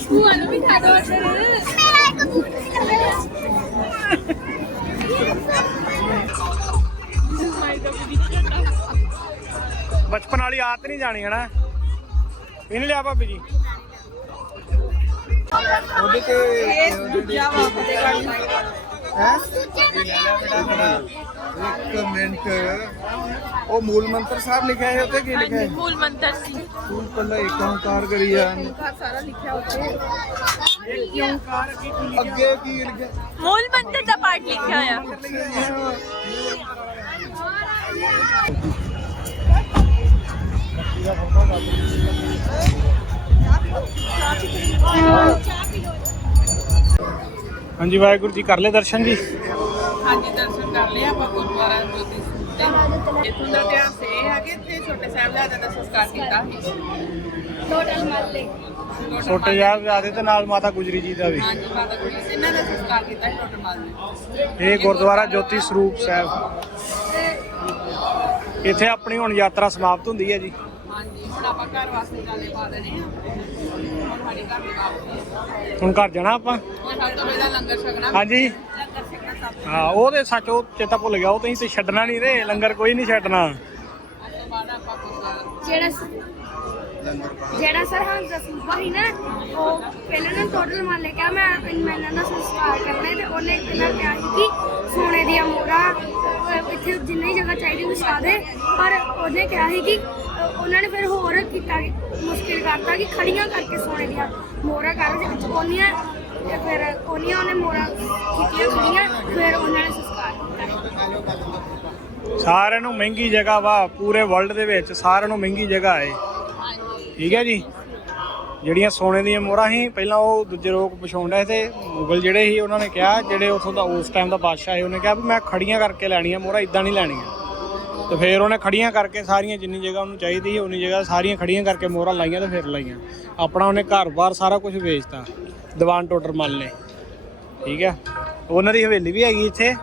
ਭੂਆ ਨੂੰ ਵੀ ਖਾ ਦੋ ਮੇਰਾ ਇੱਕ ਬਚਪਨ ਵਾਲੀ ਆਦਤ ਨਹੀਂ ਜਾਣੀ, ਹਨਾ? ਇਹਨੇ ਲਿਆ ਭਾਬੀ ਜੀ? ਉਹਦੇ ਤੇ ਇਹ ਦੂਜਾ ਵਾ ਫਤਿਹਗੜ੍ਹ ਹੈ ਇੱਕ ਮਿੰਟ ਉਹ ਮੂਲ ਮੰਤਰ ਸਾਹਿਬ ਲਿਖਿਆ ਹੈ ਉੱਤੇ ਕੀ ਲਿਖਿਆ ਹੈ ਮੂਲ ਮੰਤਰ ਸੀ ਤੂੰ ਪਹਿਲਾਂ ਇੱਕ ਓੰਕਾਰ ਕਰੀਆ ਸਾਰਾ ਲਿਖਿਆ ਉੱਤੇ ਅੱਗੇ ਕੀ ਲਿਖਿਆ ਮੂਲ ਮੰਤਰ ਦਾ ਪਾਠ ਲਿਖਿਆ ਆ ਹਾਂਜੀ ਵਾਹਿਗੁਰੂ ਜੀ ਕਰ ਲੈ ਦਰਸ਼ਨ ਜੀ? ਹਾਂਜੀ ਦਰਸ਼ਨ ਕਰ ਲਿਆ ਆਪਾਂ ਗੁਰਦੁਆਰਾ ਜੋਤੀ ਤੇ। ਇੱਥੋਂ ਦਾ ਇਤਿਹਾਸ ਇਹ ਹੈ ਕਿ ਇੱਥੇ ਛੋਟੇ ਸਾਹਿਬਜ਼ਾਦੇ ਦਾ ਸੰਸਕਾਰ ਕੀਤਾ ਸੀ। ਟੋਟਲ ਮੱਲੇ। ਛੋਟੇ ਸਾਹਿਬਜ਼ਾਦੇ ਤੇ ਨਾਲ ਮਾਤਾ ਗੁਜਰੀ ਜੀ ਦਾ ਵੀ। ਹਾਂਜੀ ਮਾਤਾ ਗੁਜਰੀ ਸਿੰਘ ਇਹਨਾਂ ਦਾ ਸੰਸਕਾਰ ਕੀਤਾ ਸੀ ਟੋਟਲ ਮਾਲ। ਇਹ ਗੁਰਦੁਆਰਾ ਜੋਤੀ ਸਰੂਪ ਸਾਹਿਬ। ਇੱਥੇ ਆਪਣੀ ਹੁਣ ਯਾਤਰਾ ਸਮਾਪਤ ਹੁੰਦੀ ਹੈ ਜੀ। ਹੁਣ ਆਪਾਂ ਘਰ ਵਾਸਤੇ ਜਾਣੇ ਪਾ ਦੇਣੇ ਆ। ਹੁਣ ਸਾਡੀ ਘਰ ਦੀ ਵਾਪਸੀ ਹੈ। ਹੁਣ ਘਰ ਜਾਣਾ ਆਪਾਂ? ਹੁਣ ਸਭ ਤੋਂ ਪਹਿਲਾਂ ਲੰਗਰ ਛਕਣਾ। ਹਾਂਜੀ। ਲੰਗਰ ਛਕਣਾ ਸਭ ਤੋਂ ਹਾਂ ਉਹਦੇ ਸੱਚ ਉਹ ਚੇਤਾ ਭੁੱਲ ਗਿਆ ਉਹ ਤੁਸੀਂ ਤੇ ਛੱਡਣਾ ਨਹੀਂ ਰੇ ਲੰਗਰ ਕੋਈ ਨਹੀਂ ਛੱਡਣਾ। ਉਸ ਤੋਂ ਬਾਅਦ ਆਪਾਂ ਗੁਰਦੁਆਰਾ ਜਿਹੜਾ ਜਿਹੜਾ ਸਰਹੰਦ ਦਾ ਸੂਬਾ ਸੀ ਨਾ ਉਹ ਪਹਿਲਾਂ ਨਾ ਟੋਟਲ ਮੰਨ ਲਿਆ ਕਿ ਮੈਂ ਮੈਂ ਇਹਨਾਂ ਦਾ ਸੰਸਕਾਰ ਕਰਨਾ ਹੈ ਤੇ ਉਹਨੇ ਪਹਿਲਾਂ ਕਿਹਾ ਸੀ ਕਿ ਸੋਨੇ ਦੀਆਂ ਮੋਹਰਾਂ ਇੱਥੇ ਜਿੰਨੀ ਜਗ੍ਹਾ ਚਾਹੀਦੀ ਵਿਛਾ ਦੇ। ਪਰ ਉਹਨੇ ਕਿਹਾ ਸੀ ਕਿ ਉਹਨਾਂ ਨੇ ਫਿਰ ਹੋਰ ਕੀਤਾ ਕਿ ਮੁਸ਼ਕਿਲ ਕਰਤਾ ਕਿ ਖੜੀਆਂ ਕਰਕੇ ਸੋਨੇ ਦੀਆਂ ਮੋਹਰਾਂ ਕਰ ਦੇ ਵਿੱਚ ਉਹਨੀਆਂ ਤੇ ਫਿਰ ਉਹਨੀਆਂ ਉਹਨੇ ਮੋਹਰਾਂ ਕੀਤੀਆਂ ਖੜੀਆਂ, ਫਿਰ ਉਹਨਾਂ ਨੇ ਸੰਸਕਾਰ ਕੀਤਾ। ਸਾਰਿਆਂ ਨੂੰ ਮਹਿੰਗੀ ਜਗ੍ਹਾ ਵਾ, ਪੂਰੇ ਵਰਲਡ ਦੇ ਵਿੱਚ ਸਾਰਿਆਂ ਨੂੰ ਮਹਿੰਗੀ ਜਗ੍ਹਾ ਹੈ। ਠੀਕ ਹੈ ਜੀ? ਜਿਹੜੀਆਂ ਸੋਨੇ ਦੀਆਂ ਮੋਹਰਾਂ ਸੀ, ਪਹਿਲਾਂ ਉਹ ਦੂਜੇ ਲੋਕ ਪਛਾਉਂਦੇ ਤੇ ਮੁਗਲ ਜਿਹੜੇ ਸੀ, ਉਹਨਾਂ ਨੇ ਕਿਹਾ, ਜਿਹੜੇ ਉਥੋਂ ਦਾ ਉਸ ਟਾਈਮ ਦਾ ਬਾਦਸ਼ਾਹ ਸੀ, ਉਹਨੇ ਕਿਹਾ ਵੀ ਮੈਂ ਖੜੀਆਂ ਕਰਕੇ ਲੈਣੀਆਂ ਮੋਹਰਾਂ ਇਦਾਂ ਨਹੀਂ ਲੈਣੀਆਂ। ਤੇ ਫਿਰ ਉਹਨੇ ਖੜੀਆਂ ਕਰਕੇ ਸਾਰੀਆਂ ਜਿੰਨੀ ਜਗ੍ਹਾ ਉਹਨੂੰ ਚਾਹੀਦੀ ਸੀ ਉਨੀ ਜਗ੍ਹਾ ਸਾਰੀਆਂ ਖੜੀਆਂ ਕਰਕੇ ਮੋਹਰਾਂ ਲਾਈਆਂ ਤੇ ਫਿਰ ਲਾਈਆਂ। ਆਪਣਾ ਉਹਨੇ ਘਰ-ਬਾਰ ਸਾਰਾ ਕੁਝ ਵੇਚਤਾ ਦੀਵਾਨ ਟੋਡਰ ਮੱਲ ਨੇ। ਠੀਕ ਹੈ ਉਹਨਾਂ ਦੀ ਹਵੇਲੀ ਵੀ ਹੈਗੀ ਇੱਥੇ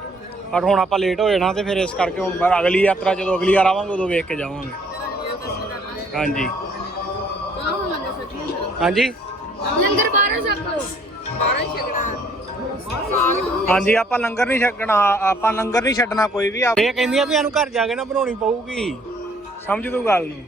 ਪਰ ਹੁਣ ਆਪਾਂ ਲੇਟ ਹੋ ਜਾਣਾ ਤੇ ਫਿਰ ਇਸ ਕਰਕੇ ਹੁਣ ਬਾਹਰ ਅਗਲੀ ਯਾਤਰਾ ਜਦੋਂ ਅਗਲੀ ਵਾਰ ਆਵਾਂਗੇ ਉਦੋਂ ਵੇਖ ਕੇ ਜਾਵਾਂਗੇ। ਹਾਂਜੀ। ਹਾਂਜੀ? ਲੰਗਰ ਬਾਹਰੋਂ ਛਕ ਲਓ। ਬਾਹਰੋਂ ਛਕਣਾ। ਹਾਂਜੀ, ਆਪਾਂ ਲੰਗਰ ਨਹੀਂ ਛੱਡਣਾ, ਆਪਾਂ ਲੰਗਰ ਨਹੀਂ ਛੱਡਣਾ ਕੋਈ ਵੀ। ਇਹ ਕਹਿੰਦੀਆਂ ਵੀ ਸਾਨੂੰ ਘਰ ਜਾ ਕੇ ਨਾ ਬਣਾਉਣੀ ਪਊਗੀ। ਸਮਝ ਤੂੰ ਗੱਲ ਨੂੰ?